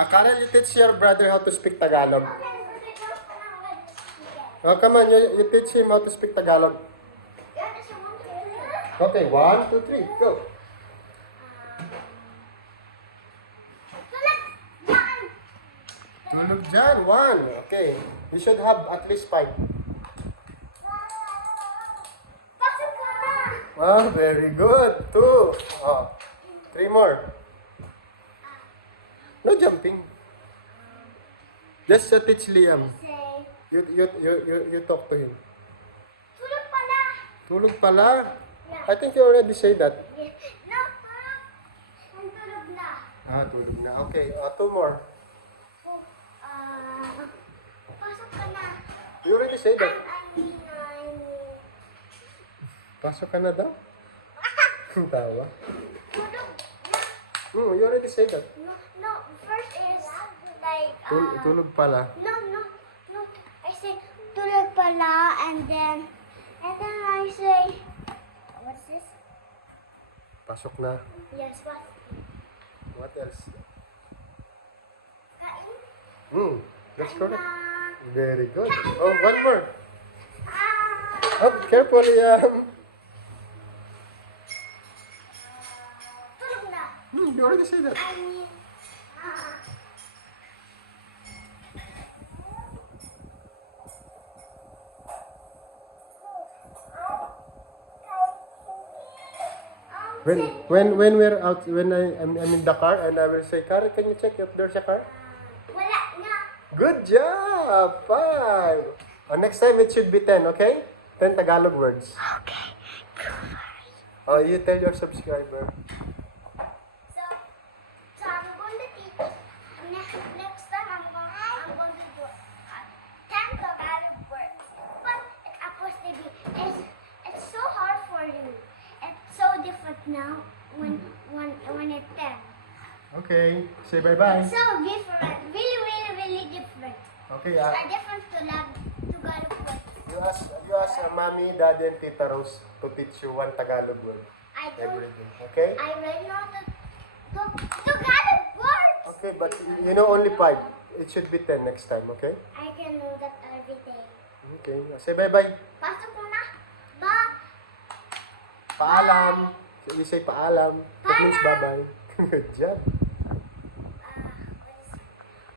Akala, you teach your brother how to speak Tagalog. Oh, come on, you teach him how to speak Tagalog. Okay, 1, 2, 3, go. Tulog dyan, 1. Okay, you should have at least 5. Oh, very good. 2. Oh, 3 more. No jumping. Just teach Liam. You talk to him. Tulog pala. Tulog pala? I think you already say that. No, tulog. Ang tulog na. Ah, tulog na. Okay, 2 more. Pasok ka na. You already say that. I mean. Pasok ka na daw? Tawa. Tulog na. You already say that. No, first is like, Tulog pala. No. I say, tulog pala, and then I say, what's this? Pasok na. Yes, what? What else? Kain? That's correct. Na. Very good. Oh, one more. Ah, Oh, careful, Liam. tulog na. You already say that. I mean, When we're out, when I'm in the car and I will say, Karen, can you check if there's a car? wala na. Good job! 5. Next time it should be 10, okay? 10 Tagalog words. Okay. Oh, you tell your subscriber. So I'm going to teach. Next time I'm going to do 10 Tagalog words. But apostrophe it's so hard for you. It's so different now when it's 10. Okay, say bye-bye. It's so different. Really different. Okay, It's a different Tagalog words. you ask Mommy, Daddy, and Tita Rose to teach you 1 Tagalog word I every don't. day, okay? I already know the Tagalog words. Okay, but you know only 5. It should be 10 next time, okay? I can know that every day. Okay, say bye-bye. Pasok mo na. Ba? Paalam. You say paalam. That means Paalam. bye-bye. Good job.